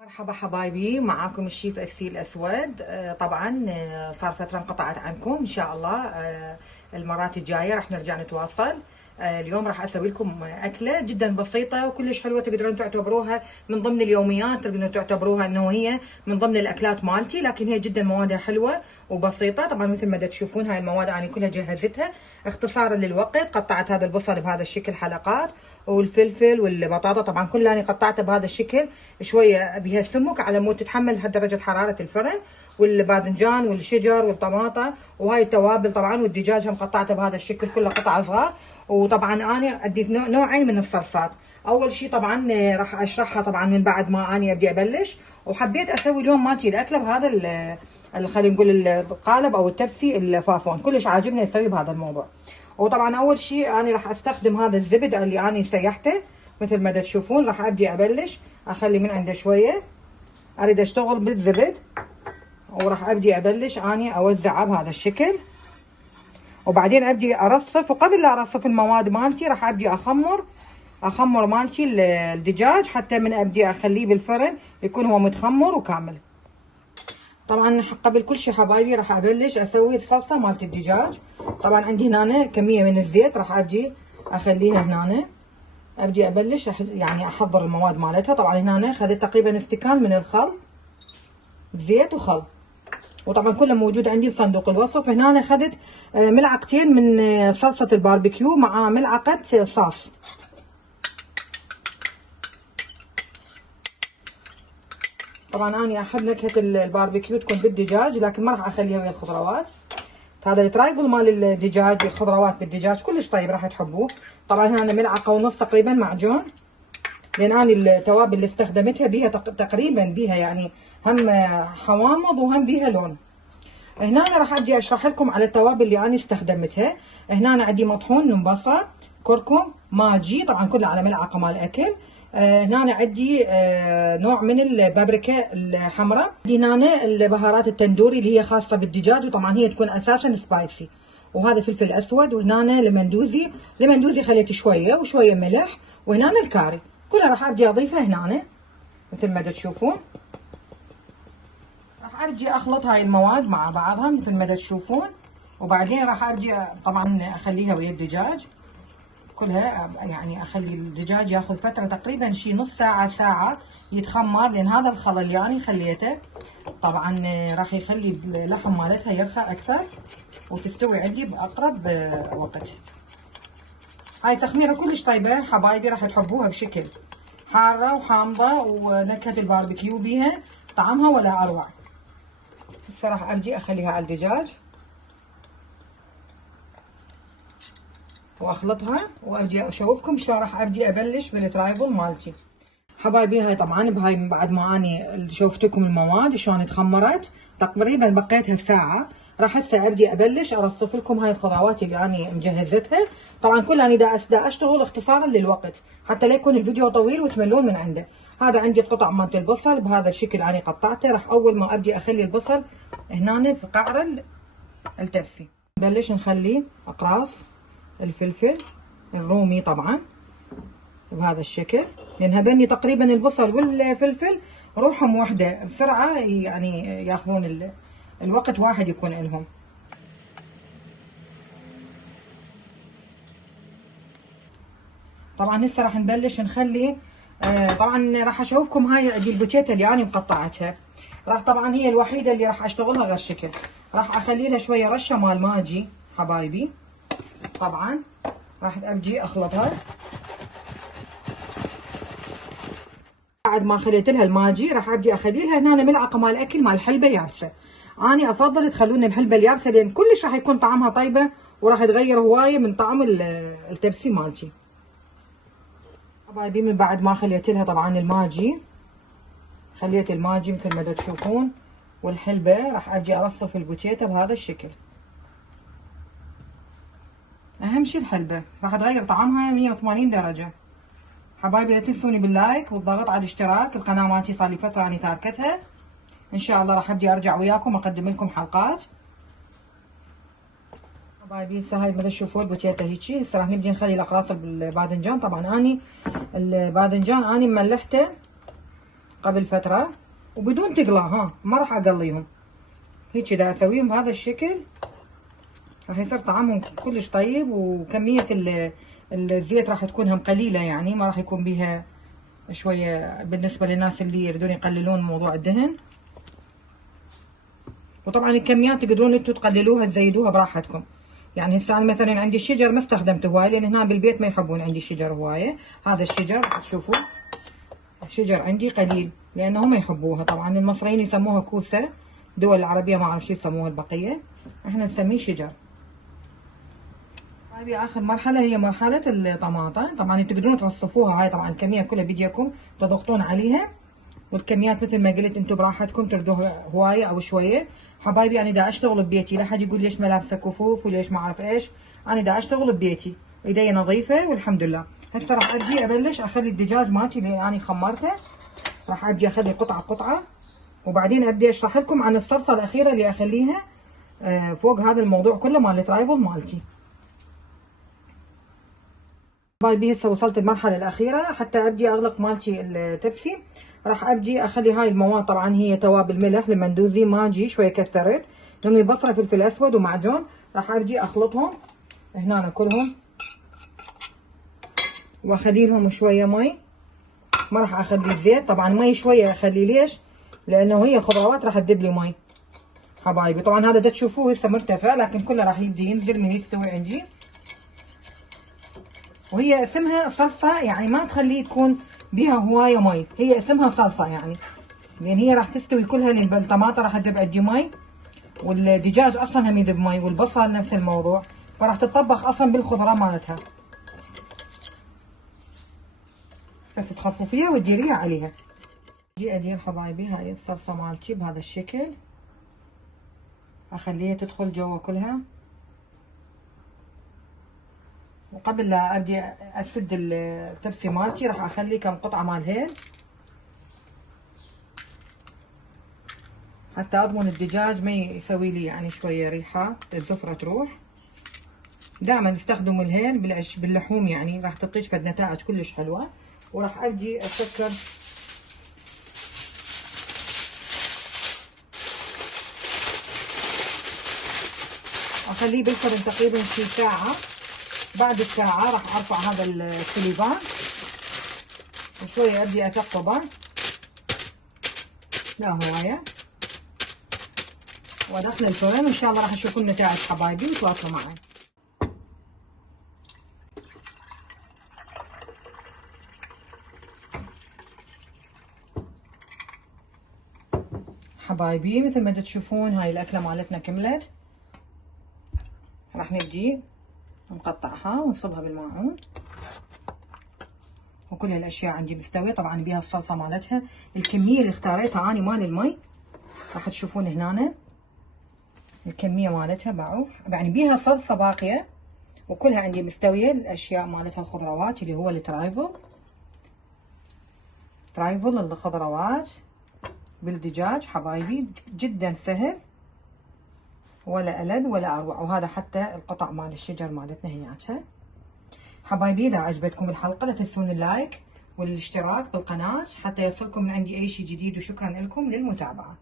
مرحبا حبايبي، معاكم الشيف السي الأسود. طبعا صار فترة انقطعت عنكم. إن شاء الله المرات الجاية راح نرجع نتواصل. اليوم راح أسوي لكم أكلة جدا بسيطة وكلش حلوة، تقدرون تعتبروها من ضمن اليوميات، تقدرون تعتبروها أنه هي من ضمن الأكلات مالتي، لكن هي جدا موادها حلوة وبسيطة. طبعا مثل ما تشوفون هاي المواد أنا كلها جهزتها اختصارا للوقت. قطعت هذا البصل بهذا الشكل حلقات، والفلفل والبطاطا طبعا كلها أنا قطعتها بهذا الشكل شويه بها سمك على مود تتحمل درجه حراره الفرن، والباذنجان والشجر والطماطه وهاي التوابل طبعا، والدجاج هم قطعته بهذا الشكل كله قطع صغار. وطبعا انا اديت نوعين من الصلصات. اول شيء طبعا راح اشرحها طبعا من بعد ما اني ابدي ابلش، وحبيت اسوي اليوم مالتي الاكله بهذا خلينا نقول القالب او التبسي الفافون، كلش عاجبني اسوي بهذا الموضوع. وطبعا اول شيء انا راح استخدم هذا الزبد اللي انا سيحته مثل ما تشوفون. راح ابدي ابلش اخلي من عنده شويه، اريد اشتغل بالزبد، وراح ابدي ابلش اني اوزعه بهذا الشكل، وبعدين ابدي ارصف. وقبل لا ارصف المواد مالتي راح ابدي اخمر مالتي الدجاج حتى من ابدي اخليه بالفرن يكون هو متخمر وكامل. طبعا قبل كل شيء حبايبي راح ابلش اسوي الصلصه مالت الدجاج. طبعا عندي هنا كميه من الزيت راح ابدي اخليها هنا، ابدي ابلش يعني احضر المواد مالتها. طبعا هنا اخذت تقريبا استكان من الخل، زيت وخل، وطبعا كله موجود عندي بصندوق الوصف. هنا اخذت ملعقتين من صلصه الباربيكيو مع ملعقه صاص. طبعا انا احب نكهه الباربيكيو تكون بالدجاج، لكن ما راح اخليها ويا الخضروات. هذا الترايفل مال الدجاج، الخضروات بالدجاج كلش طيب راح تحبوه. طبعا هنا ملعقه ونص تقريبا معجون، لان انا التوابل اللي استخدمتها بيها تقريبا بيها يعني هم حوامض وهم بيها لون. هنا أنا راح ابدي اشرح لكم على التوابل اللي انا استخدمتها. هنا أنا عندي مطحون من بصل، كركم، ماجي طبعا كله على ملعقه مال اكل. هنا أنا عندي نوع من البابريكا الحمراء. عندي هنا البهارات التندوري اللي هي خاصه بالدجاج، وطبعا هي تكون اساسا سبايسي. وهذا فلفل اسود، وهنا لمندوزي خليت شويه وشويه ملح، وهنا الكاري كلها راح ابدي اضيفها هنا مثل ما تشوفون. راح ارجي اخلط هاي المواد مع بعضها مثل ما تشوفون، وبعدين راح ارجي طبعا اخليها ويا الدجاج كلها. يعني اخلي الدجاج ياخذ فتره تقريبا شي نص ساعه يتخمر، لان هذا الخل اللي يعني خليته طبعا راح يخلي اللحم مالتها يرخى اكثر وتستوي عندي باقرب وقت. هاي تخميره كلش طيبه حبايبي، راح تحبوها بشكل حاره وحامضه، ونكهه الباربيكيو بيها طعمها ولا اروع. هسه راح ابدي اخليها على الدجاج واخلطها، وابدي اشوفكم شلون راح ابدي ابلش بالترايفل مالتي حبايبي. هاي طبعا بهاي بعد ما اني شوفتكم المواد شلون تخمرت تقريبا بقيتها ساعه. راح هسه ابدي ابلش ارصف لكم هاي الخضروات اللي اني مجهزتها. طبعا كلها اني دا اشتغل اختصارا للوقت حتى لا يكون الفيديو طويل وتملون من عنده. هذا عندي قطع مالت البصل بهذا الشكل اني قطعته. راح اول ما ابدي اخلي البصل هنا في قعر التبسي، نبلش نخلي اقراص الفلفل الرومي طبعا بهذا الشكل، لان هذني تقريبا البصل والفلفل روحهم واحده بسرعه، يعني ياخذون الوقت واحد يكون لهم. طبعا هسه راح نبلش نخلي طبعا راح اشوفكم هاي البوتيتا اللي انا مقطعتها. راح طبعا هي الوحيده اللي راح اشتغلها غير الشكل. راح اخلي لها شويه رشه مال ماجي حبايبي. طبعا راح ابجي اخلطها. بعد ما خليت لها الماجي راح ابدي اخلي لها هنا ملعقه مال اكل مال حلبه يابسه. اني افضل تخلون الحلبه اليابسه لان كلش راح يكون طعمها طيبه، وراح تغير هوايه من طعم التبسي مالتي حبايبي. من بعد ما خليت لها طبعا الماجي، خليت الماجي مثل ما تشوفون والحلبه، راح ابجي ارصف البوتيتا بهذا الشكل. اهم شي الحلبه راح تغير طعمها 180 درجه حبايبي. لا تنسوني باللايك والضغط على الاشتراك. القناه مالتي صار لي فتره اني تاركتها، ان شاء الله راح ابدي ارجع وياكم اقدم لكم حلقات حبايبي. هسه هاي مثل تشوفون البوتيتا هيجي. هسه راح نبدي نخلي الاقراص الباذنجان. طبعا اني الباذنجان اني مملحته قبل فترة وبدون تقلى، ها ما راح اقليهم، هيك دا اسويهم بهذا الشكل. راح يصير طعمهم كلش طيب، وكمية الزيت راح تكون هم قليلة، يعني ما راح يكون بيها شوية بالنسبة للناس اللي يريدون يقللون موضوع الدهن. وطبعا الكميات تقدرون انتم تقللوها تزيدوها براحتكم. يعني هسه انا مثلا عندي الشجر ما استخدمته هواي، لان هنا بالبيت ما يحبون عندي الشجر هوايه. هذا الشجر تشوفوا الشجر عندي قليل لانه ما يحبوها. طبعا المصريين يسموها كوسه، الدول العربيه ما اعرف شو يسموها البقيه، احنا نسميه شجر. هاي اخر مرحله هي مرحله الطماطه. طبعا تقدرون توصفوها، هاي طبعا الكميه كلها بيديكم تضغطون عليها، والكميات مثل ما قلت انتم براحتكم تردوها هوايه او شويه. حبايبي انا دا اشتغل ببيتي، لا حد يقول ليش ما لابسه كفوف وليش ما اعرف ايش، انا دا اشتغل ببيتي، ايدي نظيفه والحمد لله. هسه راح اجي ابلش اخلي الدجاج مالتي اللي انا خمرته، راح ابدي اخلي قطعه قطعه، وبعدين ابدي اشرح لكم عن الصلصه الاخيره اللي اخليها فوق هذا الموضوع كله مال الترايفل مالتي. حبايبي هسه وصلت المرحله الاخيره حتى ابدي اغلق مالتي التبسي. راح ابدي اخلي هاي المواد، طبعا هي توابل ملح لمندوزي ماجي شويه كثرت، ثم بصره فلفل اسود ومعجون. راح ابدي اخلطهم هنا كلهم واخلي لهم شويه مي، ما راح اخلي الزيت، طبعا مي شويه اخلي. ليش؟ لانه هي خضروات راح تذب لي مي حبايبي. طبعا هذا دا تشوفوه هسه مرتفع، لكن كله راح يبدي ينزل من يستوي عندي. وهي اسمها صلصه، يعني ما تخليه تكون بها هوايه مي، هي اسمها صلصه يعني، لان هي راح تستوي كلها، لان الطماطم راح تذب عندي مي، والدجاج اصلا هم يذب مي، والبصل نفس الموضوع، فراح تطبخ اصلا بالخضره مالتها. بس تخففيها وتديريها عليها. اجي ادير حبايبي هاي الصلصه مالتي بهذا الشكل، اخليها تدخل جوا كلها. وقبل لا ابدي اسد التبسي مالتي راح اخلي كم قطعه مال هيل حتى اضمن الدجاج ما يسوي لي يعني شويه ريحه، الزفره تروح. دائما استخدموا الهيل باللحوم، يعني راح تعطيش فد نتائج كلش حلوه. وراح ابدي اسكر اخليه بالفرن تقريبا في ساعه. بعد الساعه راح ارفع هذا السليفان وشويه ابدي اثقبه، لا هوايه، وادخله الفرن، وان شاء الله راح تشوفون النتائج حبايبي وتواصلوا معي. حبايبي مثل ما تشوفون هاي الاكله مالتنا كملت. راح نبدي نقطعها ونصبها بالماعون، وكل هالاشياء عندي مستويه. طبعا بيها الصلصه مالتها، الكميه اللي اختاريتها اني مال المي راح تشوفون هنا الكميه مالتها باعوا، يعني بيها صلصه باقيه وكلها عندي مستويه. الاشياء مالتها الخضروات اللي هو الترايفل الخضروات بالدجاج حبايبي، جدا سهل ولا ألذ ولا أروع. وهذا حتى القطع مال الشجر مالتنا هياتها حبايبي. إذا عجبتكم الحلقة لا تنسون اللايك والاشتراك بالقناة حتى يصلكم من عندي أي شيء جديد، وشكرا لكم للمتابعة.